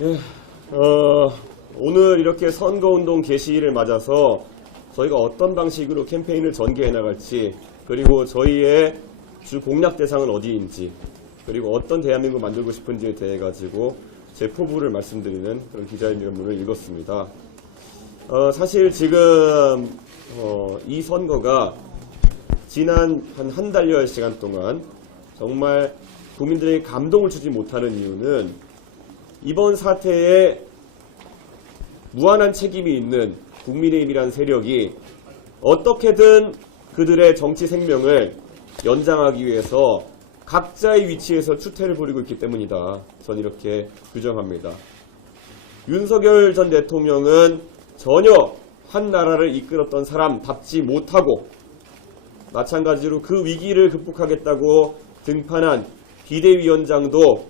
예, 오늘 이렇게 선거운동 개시일을 맞아서 저희가 어떤 방식으로 캠페인을 전개해 나갈지, 그리고 저희의 주 공략 대상은 어디인지, 그리고 어떤 대한민국 만들고 싶은지에 대해 가지고 제 포부를 말씀드리는 그런 기자회견문을 읽었습니다. 사실 지금 이 선거가 지난 한 달여의 시간 동안 정말 국민들에게 감동을 주지 못하는 이유는 이번 사태에 무한한 책임이 있는 국민의힘이라는 세력이 어떻게든 그들의 정치 생명을 연장하기 위해서 각자의 위치에서 추태를 부리고 있기 때문이다. 전 이렇게 규정합니다. 윤석열 전 대통령은 전혀 한 나라를 이끌었던 사람답지 못하고, 마찬가지로 그 위기를 극복하겠다고 등판한 비대위원장도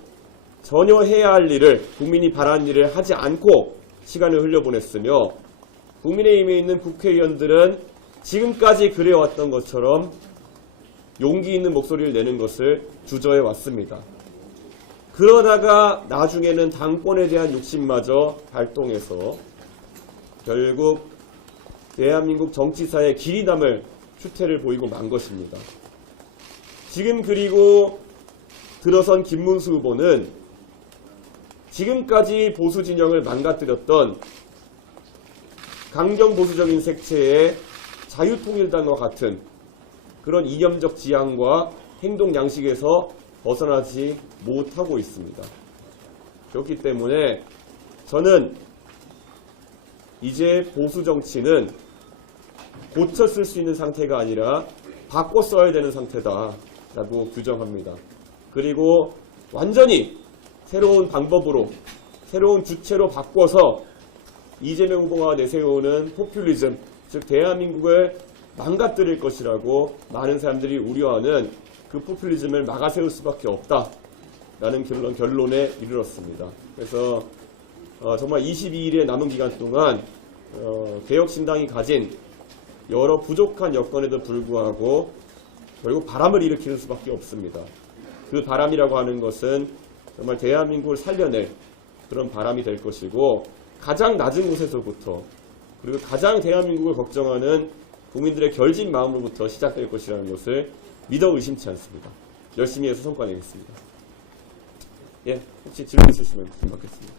전혀 해야 할 일을, 국민이 바라는 일을 하지 않고 시간을 흘려보냈으며, 국민의힘에 있는 국회의원들은 지금까지 그래왔던 것처럼 용기 있는 목소리를 내는 것을 주저해 왔습니다. 그러다가 나중에는 당권에 대한 욕심마저 발동해서 결국 대한민국 정치사의 길이 남을 추태를 보이고 만 것입니다. 지금 그리고 들어선 김문수 후보는 지금까지 보수 진영을 망가뜨렸던 강경보수적인 색채의 자유통일당과 같은 그런 이념적 지향과 행동 양식에서 벗어나지 못하고 있습니다. 그렇기 때문에 저는 이제 보수 정치는 고쳐 쓸 수 있는 상태가 아니라 바꿔 써야 되는 상태다라고 규정합니다. 그리고 완전히 새로운 방법으로, 새로운 주체로 바꿔서 이재명 후보가 내세우는 포퓰리즘, 즉 대한민국을 망가뜨릴 것이라고 많은 사람들이 우려하는 그 포퓰리즘을 막아세울 수밖에 없다라는 결론에 이르렀습니다. 그래서 정말 22일의 남은 기간 동안 개혁신당이 가진 여러 부족한 여건에도 불구하고 결국 바람을 일으키는 수밖에 없습니다. 그 바람이라고 하는 것은 정말 대한민국을 살려낼 그런 바람이 될 것이고, 가장 낮은 곳에서부터, 그리고 가장 대한민국을 걱정하는 국민들의 결진 마음으로부터 시작될 것이라는 것을 믿어 의심치 않습니다. 열심히 해서 성과 내겠습니다. 예, 혹시 질문 있으시면 받겠습니다.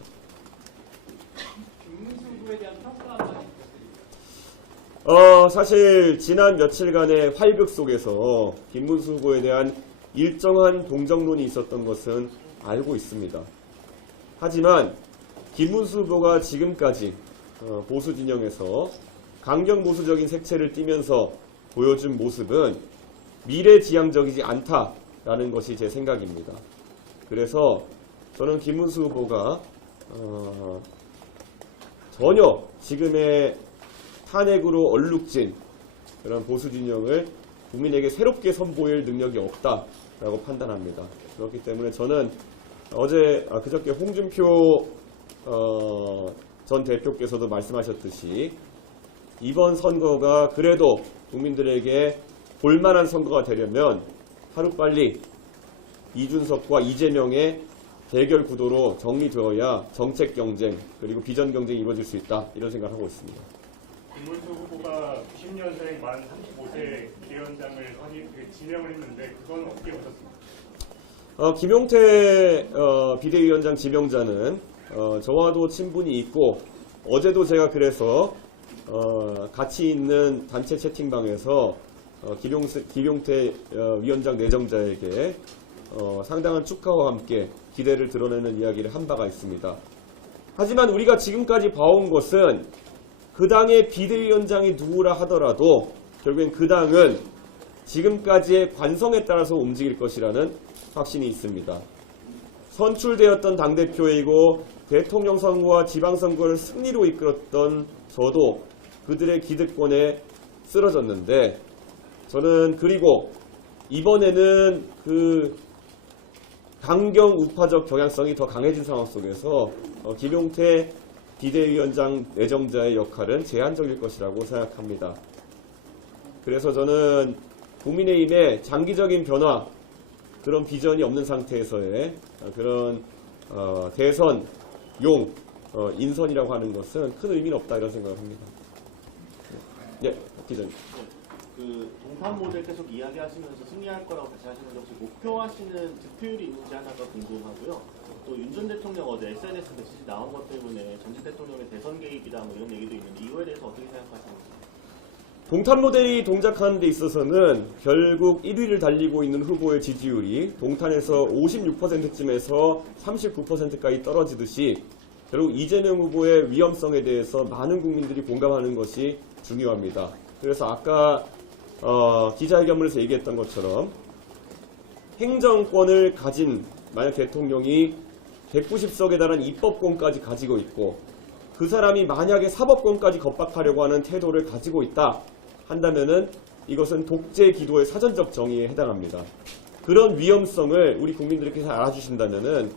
김문수 후보에 대한 평가 한마디 부탁드립니다. 사실 지난 며칠간의 활극 속에서 김문수 후보에 대한 일정한 동정론이 있었던 것은 알고 있습니다. 하지만 김문수 후보가 지금까지 보수 진영에서 강경보수적인 색채를 띠면서 보여준 모습은 미래지향적이지 않다라는 것이 제 생각입니다. 그래서 저는 김문수 후보가 전혀 지금의 탄핵으로 얼룩진 그런 보수 진영을 국민에게 새롭게 선보일 능력이 없다라고 판단합니다. 그렇기 때문에 저는 그저께 홍준표 전 대표께서도 말씀하셨듯이 이번 선거가 그래도 국민들에게 볼만한 선거가 되려면 하루빨리 이준석과 이재명의 대결 구도로 정리되어야 정책 경쟁 그리고 비전 경쟁이 이루어질 수 있다, 이런 생각을 하고 있습니다. 김문수 후보가 90년생 만 35세 비대위원장을 지명을 했는데 그건 어떻게 보셨습니까? 김용태 비대위원장 지명자는 저와도 친분이 있고, 어제도 제가 그래서 같이 있는 단체 채팅방에서 김용태 위원장 내정자에게 상당한 축하와 함께 기대를 드러내는 이야기를 한 바가 있습니다. 하지만 우리가 지금까지 봐온 것은 그 당의 비대위원장이 누구라 하더라도 결국엔 그 당은 지금까지의 관성에 따라서 움직일 것이라는 확신이 있습니다. 선출되었던 당대표이고 대통령 선거와 지방선거를 승리로 이끌었던 저도 그들의 기득권에 쓰러졌는데, 저는 그리고 이번에는 그 강경 우파적 경향성이 더 강해진 상황 속에서 김용태 비대위원장 내정자의 역할은 제한적일 것이라고 생각합니다. 그래서 저는 국민의힘의 장기적인 변화, 그런 비전이 없는 상태에서의 그런 대선용 인선이라고 하는 것은 큰 의미는 없다 이런 생각을 합니다. 네, 기자님. 그 동탄 모델 계속 이야기하시면서 승리할 거라고 다시 하시는데 혹시 목표하시는 득표율이 있는지 하나가 궁금하고요. 또 윤 전 대통령 어제 SNS 메시지 나온 것 때문에 전직 대통령의 대선 개입이다 뭐 이런 얘기도 있는데 이거에 대해서 어떻게 생각하시는지? 동탄 모델이 동작하는 데 있어서는 결국 1위를 달리고 있는 후보의 지지율이 동탄에서 56%쯤에서 39%까지 떨어지듯이 결국 이재명 후보의 위험성에 대해서 많은 국민들이 공감하는 것이 중요합니다. 그래서 아까 기자회견문에서 얘기했던 것처럼 행정권을 가진 만약 대통령이 190석에 달한 입법권까지 가지고 있고 그 사람이 만약에 사법권까지 겁박하려고 하는 태도를 가지고 있다 한다면은 이것은 독재 기도의 사전적 정의에 해당합니다. 그런 위험성을 우리 국민들께 잘 알아주신다면은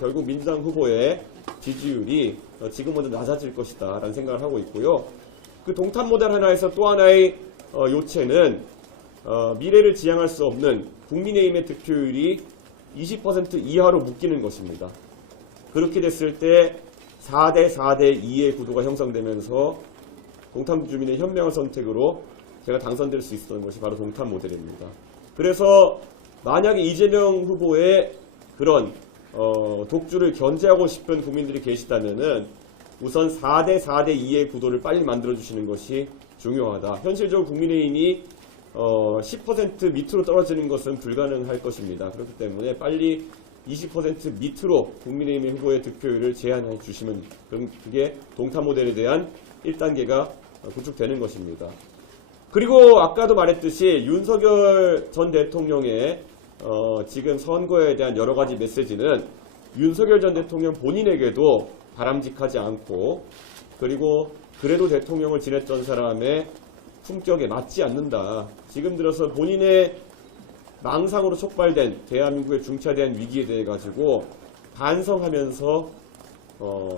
결국 민주당 후보의 지지율이 지금보다 낮아질 것이다 라는 생각을 하고 있고요. 그 동탄 모델 하나에서 또 하나의 요체는 미래를 지향할 수 없는 국민의힘의 득표율이 20% 이하로 묶이는 것입니다. 그렇게 됐을 때 4대 4대 2의 구도가 형성되면서 동탄 주민의 현명한 선택으로 제가 당선될 수 있었던 것이 바로 동탄 모델입니다. 그래서 만약에 이재명 후보의 그런 독주를 견제하고 싶은 국민들이 계시다면은 우선 4대 4대 2의 구도를 빨리 만들어주시는 것이 중요하다. 현실적으로 국민의힘이 10% 밑으로 떨어지는 것은 불가능할 것입니다. 그렇기 때문에 빨리 20% 밑으로 국민의힘 후보의 득표율을 제한해 주시면 그게 동탄 모델에 대한 1단계가 구축되는 것입니다. 그리고 아까도 말했듯이 윤석열 전 대통령의 지금 선거에 대한 여러 가지 메시지는 윤석열 전 대통령 본인에게도 바람직하지 않고 그리고 그래도 대통령을 지냈던 사람의 품격에 맞지 않는다. 지금 들어서 본인의 망상으로 촉발된 대한민국의 중차대한 위기에 대해 가지고 반성하면서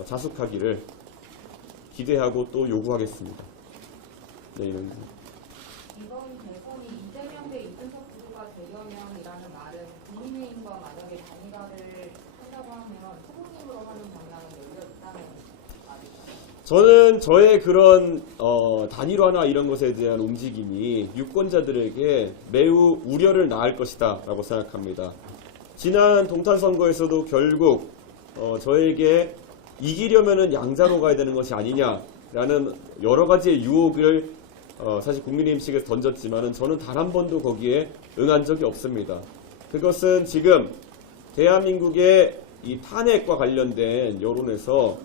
자숙하기를 기대하고 또 요구하겠습니다. 네, 이런. 이번 대선이 이재명 대 이준석 후보가 재경영이라는 말은 국민의힘과 만약에 단일화를 한다고 하면 후보님으로 하는 방향은 열려 있다는 말이죠. 저는 저의 그런 단일화나 이런 것에 대한 움직임이 유권자들에게 매우 우려를 낳을 것이다 라고 생각합니다. 지난 동탄 선거에서도 결국 저에게 이기려면은 양자로 가야 되는 것이 아니냐라는 여러 가지의 유혹을 사실 국민의힘 측에서 던졌지만은 저는 단 한 번도 거기에 응한 적이 없습니다. 그것은 지금 대한민국의 이 탄핵과 관련된 여론에서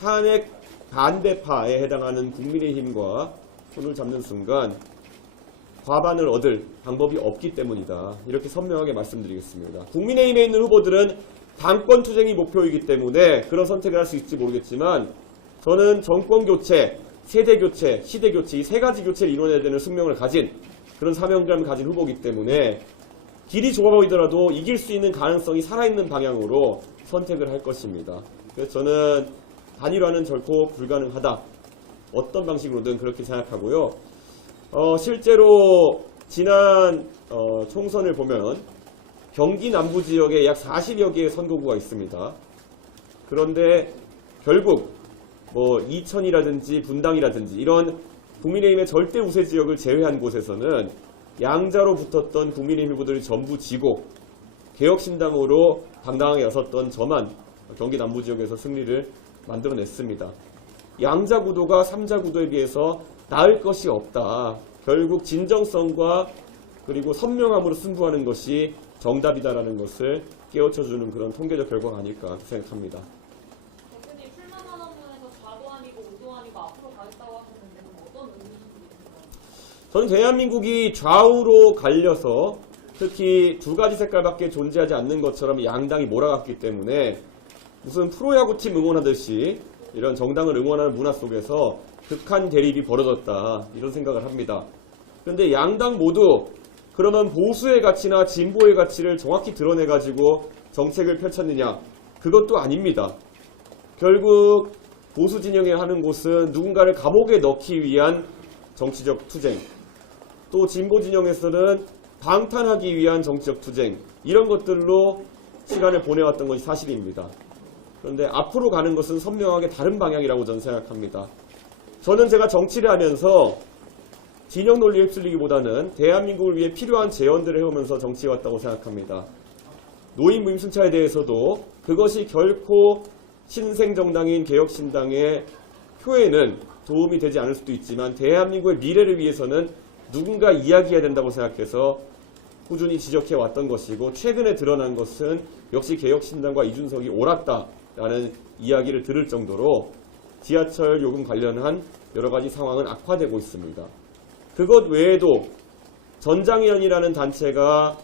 탄핵 반대파에 해당하는 국민의힘과 손을 잡는 순간 과반을 얻을 방법이 없기 때문이다. 이렇게 선명하게 말씀드리겠습니다. 국민의힘에 있는 후보들은 당권 투쟁이 목표이기 때문에 그런 선택을 할 수 있을지 모르겠지만 저는 정권 교체, 세대 교체, 시대 교체 이 세 가지 교체를 이뤄내야 되는 숙명을 가진 그런 사명감을 가진 후보이기 때문에 길이 좁아 보이더라도 이길 수 있는 가능성이 살아있는 방향으로 선택을 할 것입니다. 그래서 저는 단일화는 결코 불가능하다. 어떤 방식으로든 그렇게 생각하고요. 실제로 지난 총선을 보면 경기 남부 지역에 약 40여 개의 선거구가 있습니다. 그런데 결국 이천이라든지 분당이라든지 이런 국민의힘의 절대 우세 지역을 제외한 곳에서는 양자로 붙었던 국민의힘 후보들이 전부 지고 개혁신당으로 당당하게 나섰던 저만 경기 남부 지역에서 승리를 만들어냈습니다. 양자 구도가 3자 구도에 비해서 나을 것이 없다. 결국 진정성과 그리고 선명함으로 승부하는 것이 정답이다라는 것을 깨우쳐주는 그런 통계적 결과가 아닐까 생각합니다. 대표님 출마한 원문에서 좌도 아니고 우도 아니고 앞으로 가겠다고 하셨는데 어떤 의미이신가요? 저는 대한민국이 좌우로 갈려서 특히 두 가지 색깔밖에 존재하지 않는 것처럼 양당이 몰아갔기 때문에 무슨 프로야구팀 응원하듯이 이런 정당을 응원하는 문화 속에서 극한 대립이 벌어졌다 이런 생각을 합니다. 그런데 양당 모두 그러면 보수의 가치나 진보의 가치를 정확히 드러내가지고 정책을 펼쳤느냐? 그것도 아닙니다. 결국 보수 진영에 하는 곳은 누군가를 감옥에 넣기 위한 정치적 투쟁, 또 진보 진영에서는 방탄하기 위한 정치적 투쟁, 이런 것들로 시간을 보내왔던 것이 사실입니다. 그런데 앞으로 가는 것은 선명하게 다른 방향이라고 저는 생각합니다. 저는 제가 정치를 하면서 진영 논리에 휩쓸리기보다는 대한민국을 위해 필요한 제언들을 해오면서 정치해왔다고 생각합니다. 노인 무임승차에 대해서도 그것이 결코 신생정당인 개혁신당의 표에는 도움이 되지 않을 수도 있지만 대한민국의 미래를 위해서는 누군가 이야기해야 된다고 생각해서 꾸준히 지적해왔던 것이고, 최근에 드러난 것은 역시 개혁신당과 이준석이 옳았다라는 이야기를 들을 정도로 지하철 요금 관련한 여러 가지 상황은 악화되고 있습니다. 그것 외에도 전장위원이라는 단체가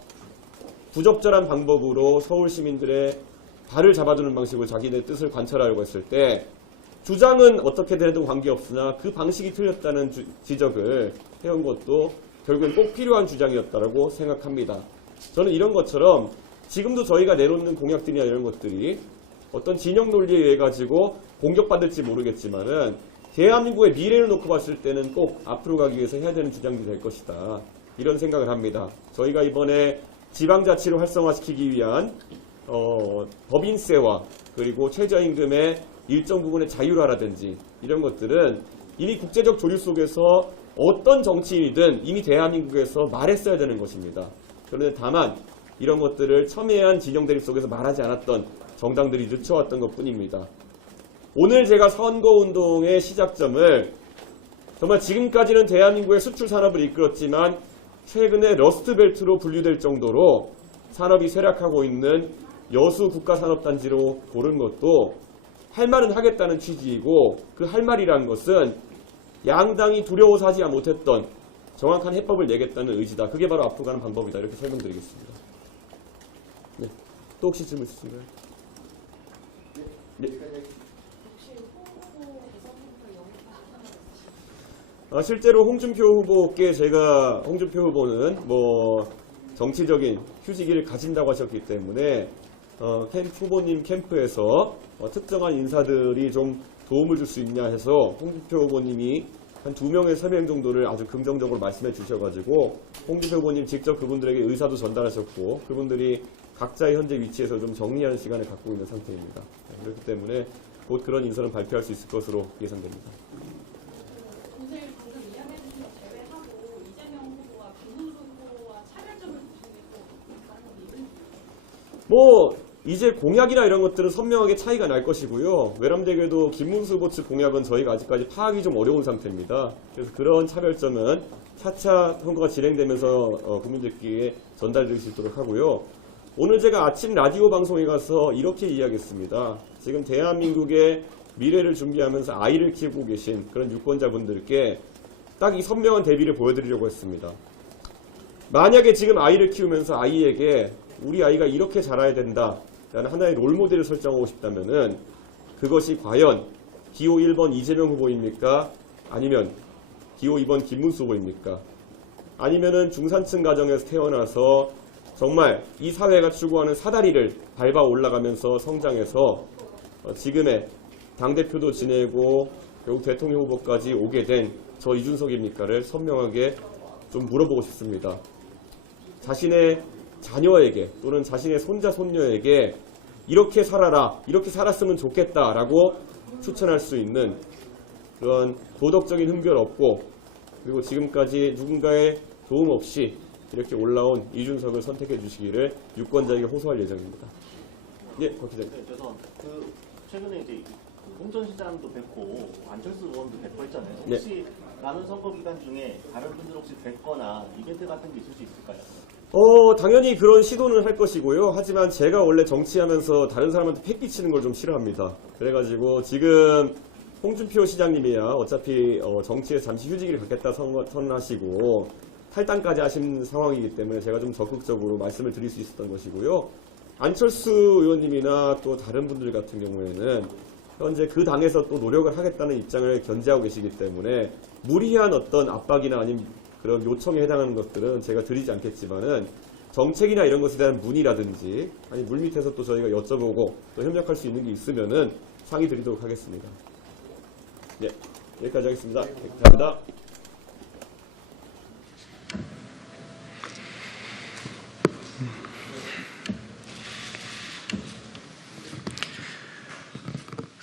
부적절한 방법으로 서울 시민들의 발을 잡아주는 방식으로 자기네 뜻을 관철하려고 했을 때 주장은 어떻게든 해도 관계없으나 그 방식이 틀렸다는 지적을 해온 것도 결국엔 꼭 필요한 주장이었다고 생각합니다. 저는 이런 것처럼 지금도 저희가 내놓는 공약들이나 이런 것들이 어떤 진영 논리에 의해 가지고 공격받을지 모르겠지만은 대한민국의 미래를 놓고 봤을 때는 꼭 앞으로 가기 위해서 해야 되는 주장이 될 것이다. 이런 생각을 합니다. 저희가 이번에 지방자치를 활성화시키기 위한 법인세와 그리고 최저임금의 일정 부분의 자율화라든지 이런 것들은 이미 국제적 조류 속에서 어떤 정치인이든 이미 대한민국에서 말했어야 되는 것입니다. 그런데 다만 이런 것들을 첨예한 진영 대립 속에서 말하지 않았던 정당들이 늦춰왔던 것뿐입니다. 오늘 제가 선거운동의 시작점을 정말 지금까지는 대한민국의 수출 산업을 이끌었지만 최근에 러스트벨트로 분류될 정도로 산업이 쇠락하고 있는 여수 국가산업단지로 고른 것도 할 말은 하겠다는 취지이고, 그 할 말이라는 것은 양당이 두려워서 하지 못했던 정확한 해법을 내겠다는 의지다. 그게 바로 앞으로 가는 방법이다. 이렇게 설명드리겠습니다. 네. 또 혹시 질문 있으신가요? 네. 실제로 홍준표 후보께 제가 홍준표 후보는 정치적인 휴지기를 가진다고 하셨기 때문에 후보님 캠프에서 특정한 인사들이 좀 도움을 줄 수 있냐 해서 홍준표 후보님이 한 2명의 3명 정도를 아주 긍정적으로 말씀해 주셔가지고 홍준표 후보님 직접 그분들에게 의사도 전달하셨고 그분들이 각자의 현재 위치에서 좀 정리하는 시간을 갖고 있는 상태입니다. 그렇기 때문에 곧 그런 인선을 발표할 수 있을 것으로 예상됩니다. 선생님 방금 이야기해주신 거 제외하고 이재명 후보와 김문수 후보와 차별점을 두신 게또 다른 건 이유는? 이제 공약이나 이런 것들은 선명하게 차이가 날 것이고요. 외람되게도 김문수 후보 측 공약은 저희가 아직까지 파악이 좀 어려운 상태입니다. 그래서 그런 차별점은 차차 선거가 진행되면서 국민들께 전달드릴 수 있도록 하고요. 오늘 제가 아침 라디오 방송에 가서 이렇게 이야기했습니다. 지금 대한민국의 미래를 준비하면서 아이를 키우고 계신 그런 유권자분들께 딱 이 선명한 대비를 보여드리려고 했습니다. 만약에 지금 아이를 키우면서 아이에게 우리 아이가 이렇게 자라야 된다 라는 하나의 롤모델을 설정하고 싶다면은 그것이 과연 기호 1번 이재명 후보입니까? 아니면 기호 2번 김문수 후보입니까? 아니면은 중산층 가정에서 태어나서 정말 이 사회가 추구하는 사다리를 밟아 올라가면서 성장해서 지금의 당대표도 지내고 결국 대통령 후보까지 오게 된 저 이준석입니까를 선명하게 좀 물어보고 싶습니다. 자신의 자녀에게 또는 자신의 손자 손녀에게 이렇게 살아라, 이렇게 살았으면 좋겠다라고 추천할 수 있는 그런 도덕적인 흠결 없고 그리고 지금까지 누군가의 도움 없이 이렇게 올라온 이준석을 선택해 주시기를 유권자에게 호소할 예정입니다. 예, 박 기자님. 네, 죄송합니다. 최근에 이제 홍전시장도 뵙고 안철수 의원도 뵙고 했잖아요. 혹시 남은 선거 기간 중에 다른 분들 혹시 뵙거나 이벤트 같은 게 있을 수 있을까요? 당연히 그런 시도는 할 것이고요. 하지만 제가 원래 정치하면서 다른 사람한테 패 끼치는 걸 좀 싫어합니다. 그래가지고 지금 홍준표 시장님이야 어차피 정치에서 잠시 휴직을 갖겠다 선언하시고 탈당까지 하신 상황이기 때문에 제가 좀 적극적으로 말씀을 드릴 수 있었던 것이고요. 안철수 의원님이나 또 다른 분들 같은 경우에는 현재 그 당에서 또 노력을 하겠다는 입장을 견지하고 계시기 때문에 무리한 어떤 압박이나 아니면 그런 요청에 해당하는 것들은 제가 드리지 않겠지만은 정책이나 이런 것에 대한 문의라든지 아니 물밑에서 또 저희가 여쭤보고 또 협력할 수 있는 게 있으면은 상의 드리도록 하겠습니다. 네, 여기까지 하겠습니다. 네, 감사합니다.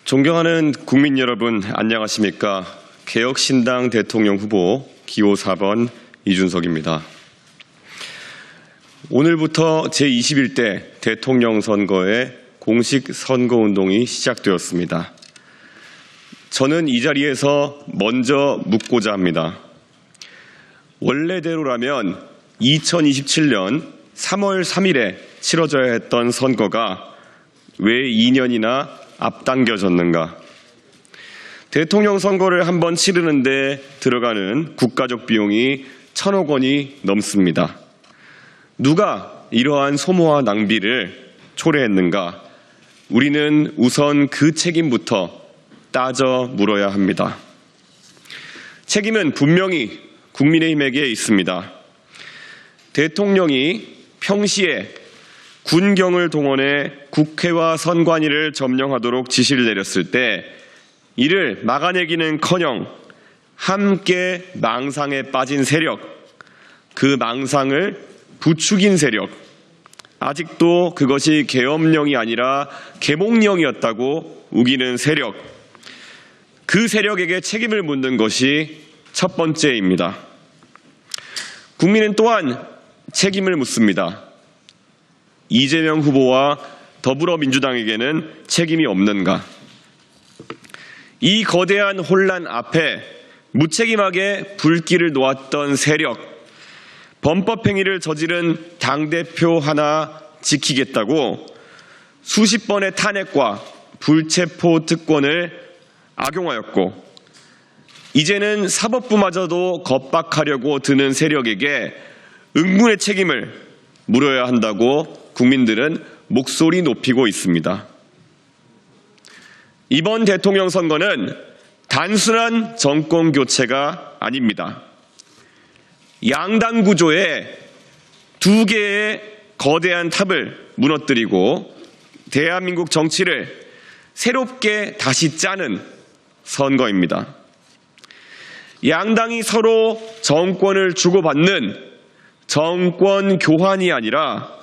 존경하는 국민 여러분, 안녕하십니까? 개혁신당 대통령 후보 기호 4번 이준석입니다. 오늘부터 제21대 대통령 선거의 공식 선거운동이 시작되었습니다. 저는 이 자리에서 먼저 묻고자 합니다. 원래대로라면 2027년 3월 3일에 치러져야 했던 선거가 왜 2년이나 앞당겨졌는가? 대통령 선거를 한번 치르는데 들어가는 국가적 비용이 1,000억 원이 넘습니다. 누가 이러한 소모와 낭비를 초래했는가? 우리는 우선 그 책임부터 따져 물어야 합니다. 책임은 분명히 국민의힘에게 있습니다. 대통령이 평시에 군경을 동원해 국회와 선관위를 점령하도록 지시를 내렸을 때 이를 막아내기는커녕 함께 망상에 빠진 세력, 그 망상을 부추긴 세력, 아직도 그것이 계엄령이 아니라 계몽령이었다고 우기는 세력, 그 세력에게 책임을 묻는 것이 첫 번째입니다. 국민은 또한 책임을 묻습니다. 이재명 후보와 더불어민주당에게는 책임이 없는가? 이 거대한 혼란 앞에 무책임하게 불길을 놓았던 세력, 범법행위를 저지른 당대표 하나 지키겠다고 수십 번의 탄핵과 불체포 특권을 악용하였고, 이제는 사법부마저도 겁박하려고 드는 세력에게 응분의 책임을 물어야 한다고 국민들은 목소리 높이고 있습니다. 이번 대통령 선거는 단순한 정권 교체가 아닙니다. 양당 구조의 두 개의 거대한 탑을 무너뜨리고 대한민국 정치를 새롭게 다시 짜는 선거입니다. 양당이 서로 정권을 주고받는 정권 교환이 아니라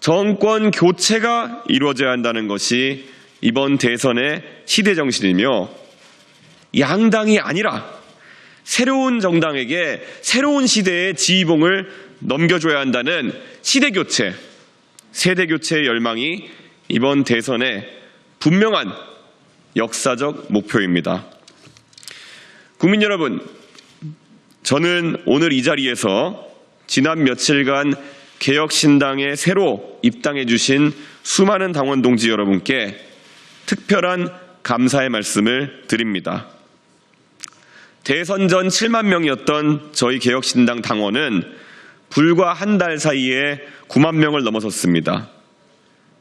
정권 교체가 이루어져야 한다는 것이 이번 대선의 시대 정신이며, 양당이 아니라 새로운 정당에게 새로운 시대의 지휘봉을 넘겨줘야 한다는 시대 교체, 세대 교체의 열망이 이번 대선의 분명한 역사적 목표입니다. 국민 여러분, 저는 오늘 이 자리에서 지난 며칠간 개혁신당에 새로 입당해 주신 수많은 당원 동지 여러분께 특별한 감사의 말씀을 드립니다. 대선 전 7만 명이었던 저희 개혁신당 당원은 불과 한 달 사이에 9만 명을 넘어섰습니다.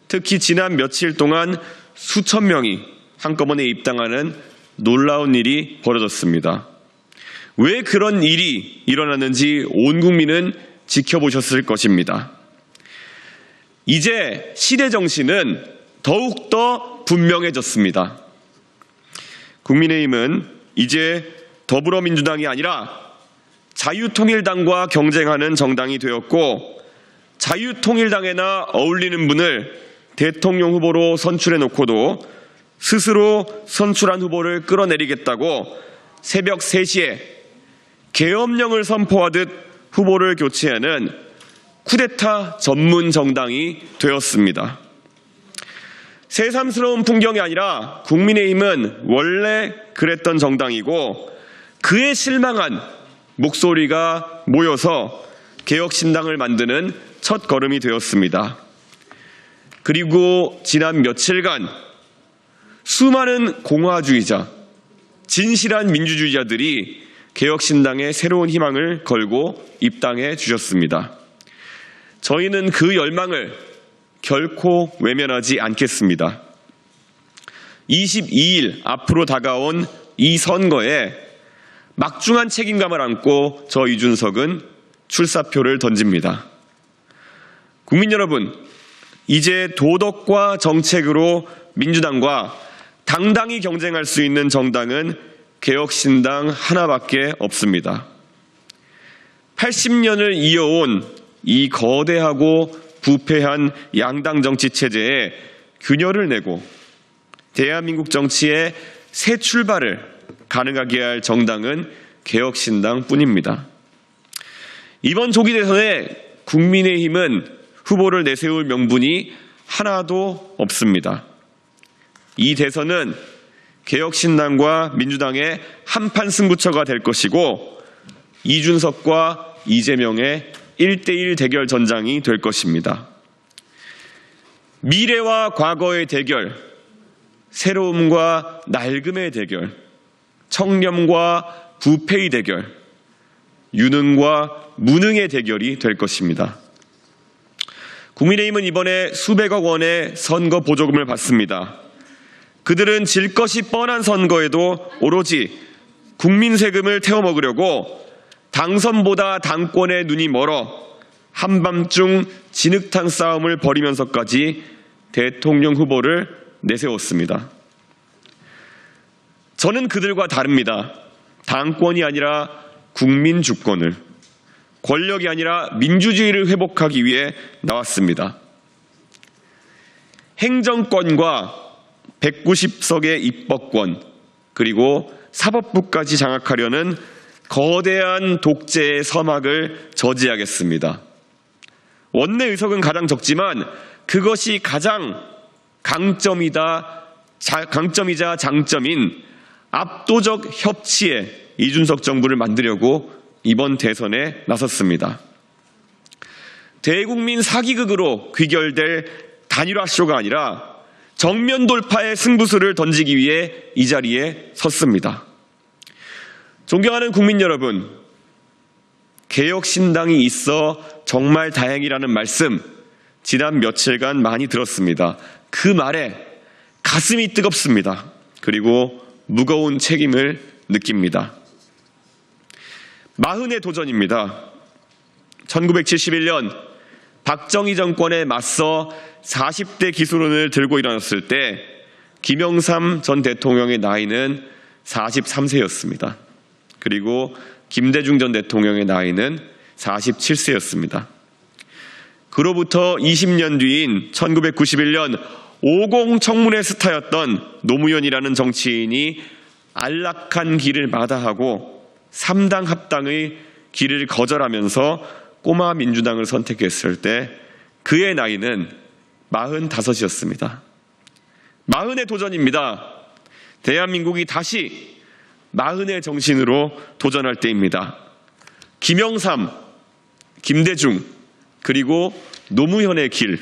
특히 지난 며칠 동안 수천 명이 한꺼번에 입당하는 놀라운 일이 벌어졌습니다. 왜 그런 일이 일어났는지 온 국민은 지켜보셨을 것입니다. 이제 시대 정신은 더욱더 분명해졌습니다. 국민의힘은 이제 더불어민주당이 아니라 자유통일당과 경쟁하는 정당이 되었고, 자유통일당에나 어울리는 분을 대통령 후보로 선출해 놓고도 스스로 선출한 후보를 끌어내리겠다고 새벽 3시에 계엄령을 선포하듯 후보를 교체하는 쿠데타 전문 정당이 되었습니다. 새삼스러운 풍경이 아니라 국민의힘은 원래 그랬던 정당이고, 그에 실망한 목소리가 모여서 개혁신당을 만드는 첫 걸음이 되었습니다. 그리고 지난 며칠간 수많은 공화주의자, 진실한 민주주의자들이 개혁신당에 새로운 희망을 걸고 입당해 주셨습니다. 저희는 그 열망을 결코 외면하지 않겠습니다. 22일 앞으로 다가온 이 선거에 막중한 책임감을 안고 저 이준석은 출사표를 던집니다. 국민 여러분, 이제 도덕과 정책으로 민주당과 당당히 경쟁할 수 있는 정당은 개혁신당 하나밖에 없습니다. 80년을 이어온 이 거대하고 부패한 양당 정치 체제에 균열을 내고 대한민국 정치의 새 출발을 가능하게 할 정당은 개혁신당뿐입니다. 이번 조기 대선에 국민의힘은 후보를 내세울 명분이 하나도 없습니다. 이 대선은 개혁신당과 민주당의 한판 승부처가 될 것이고 이준석과 이재명의 1대1 대결 전장이 될 것입니다. 미래와 과거의 대결, 새로움과 낡음의 대결, 청렴과 부패의 대결, 유능과 무능의 대결이 될 것입니다. 국민의힘은 이번에 수백억 원의 선거 보조금을 받습니다. 그들은 질 것이 뻔한 선거에도 오로지 국민 세금을 태워먹으려고 당선보다 당권에 눈이 멀어 한밤중 진흙탕 싸움을 벌이면서까지 대통령 후보를 내세웠습니다. 저는 그들과 다릅니다. 당권이 아니라 국민 주권을, 권력이 아니라 민주주의를 회복하기 위해 나왔습니다. 행정권과 190석의 입법권, 그리고 사법부까지 장악하려는 거대한 독재의 서막을 저지하겠습니다. 원내 의석은 가장 적지만 그것이 가장 강점이자 장점인 압도적 협치의 이준석 정부를 만들려고 이번 대선에 나섰습니다. 대국민 사기극으로 귀결될 단일화쇼가 아니라 정면 돌파의 승부수를 던지기 위해 이 자리에 섰습니다. 존경하는 국민 여러분, 개혁신당이 있어 정말 다행이라는 말씀 지난 며칠간 많이 들었습니다. 그 말에 가슴이 뜨겁습니다. 그리고 무거운 책임을 느낍니다. 마흔의 도전입니다. 1971년 박정희 정권에 맞서 40대 기술론을 들고 일어났을 때 김영삼 전 대통령의 나이는 43세였습니다. 그리고 김대중 전 대통령의 나이는 47세였습니다. 그로부터 20년 뒤인 1991년 50 청문회 스타였던 노무현이라는 정치인이 안락한 길을 마다하고 3당 합당의 길을 거절하면서 꼬마 민주당을 선택했을 때 그의 나이는 45이었습니다. 40의 도전입니다. 대한민국이 다시 40의 정신으로 도전할 때입니다. 김영삼, 김대중, 그리고 노무현의 길,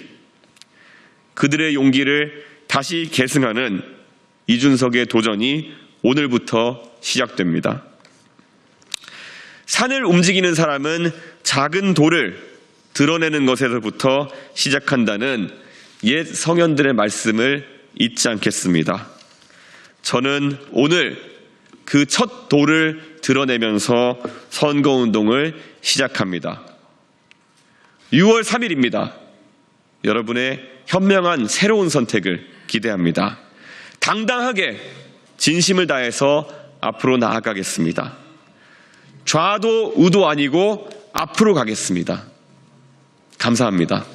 그들의 용기를 다시 계승하는 이준석의 도전이 오늘부터 시작됩니다. 산을 움직이는 사람은 작은 돌을 드러내는 것에서부터 시작한다는 옛 성현들의 말씀을 잊지 않겠습니다. 저는 오늘 그 첫 돌을 드러내면서 선거운동을 시작합니다. 6월 3일입니다. 여러분의 현명한 새로운 선택을 기대합니다. 당당하게 진심을 다해서 앞으로 나아가겠습니다. 좌도 우도 아니고 앞으로 가겠습니다. 감사합니다.